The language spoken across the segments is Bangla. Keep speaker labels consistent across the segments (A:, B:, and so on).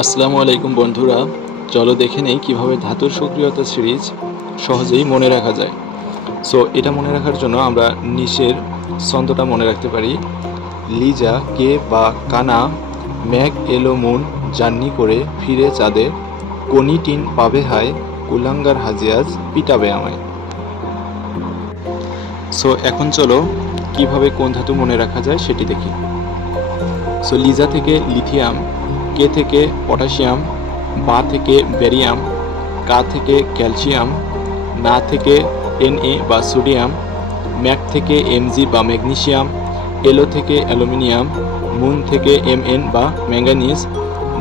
A: আসসালামু আলাইকুম বন্ধুরা। চলো দেখে নেই কীভাবে ধাতুর সক্রিয়তা সিরিজ সহজেই মনে রাখা যায়। সো এটা মনে রাখার জন্য আমরা নিচের ছন্দটা মনে রাখতে পারি। লিজা, কে বা কানা, ম্যাগ, এলো, মুন জার্নি করে ফিরে চাঁদে, কনি, টিন, পাবে হায়, কুলাঙ্গার হাজিয়াজ, পিটাবে আমায়। সো এখন চলো কীভাবে কোন ধাতু মনে রাখা যায় সেটি দেখি। সো লিজা থেকে লিথিয়াম কে থেকে পটাশিয়াম, বা থেকে ব্যারিয়াম কা থেকে ক্যালসিয়াম, না থেকে এনএ বা সোডিয়াম, ম্যাক থেকে এমজি বা ম্যাগনেসিয়াম এলো থেকে অ্যালুমিনিয়াম, মুন থেকে এমএন বা ম্যাঙ্গানিজ,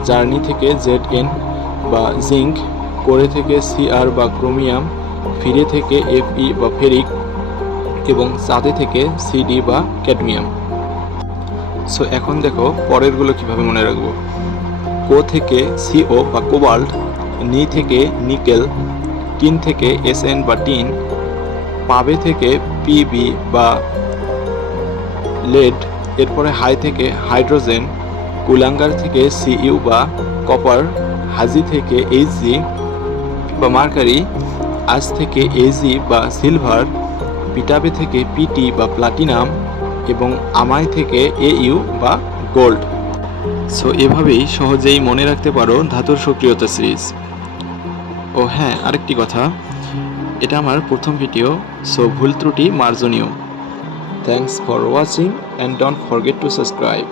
A: জার্নি থেকে জেড এন বা জিঙ্ক করে থেকে সিআর বা ক্রোমিয়াম, ফিরে থেকে এফই বা ফেরিক, এবং চাঁদে থেকে সিডি বা ক্যাডমিয়াম। সো এখন দেখো পরেরগুলো কীভাবে মনে রাখব। কো থেকে সিও বা কোবাল্ট, নি থেকে নিকেল টিন থেকে এসএন বা টিন, পাবে থেকে পিবি বা লেড, এরপরে হাই থেকে হাইড্রোজেন, কুলাঙ্গার থেকে সিইউ বা কপার, হাজি থেকে এইচজি বা মার্কারি, আজ থেকে এজি বা সিলভার পিটাবে থেকে পিটি বা প্লাটিনাম এবং আমায় থেকে এইউ বা গোল্ড। সো এভাবেই সহজেই মনে রাখতে পারো ধাতুর সক্রিয়তা সিরিজ। ও হ্যাঁ আরেকটি কথা। এটা আমার প্রথম ভিডিও সো ভুল ত্রুটি মার্জনীয়। Thanks for watching and don't forget to subscribe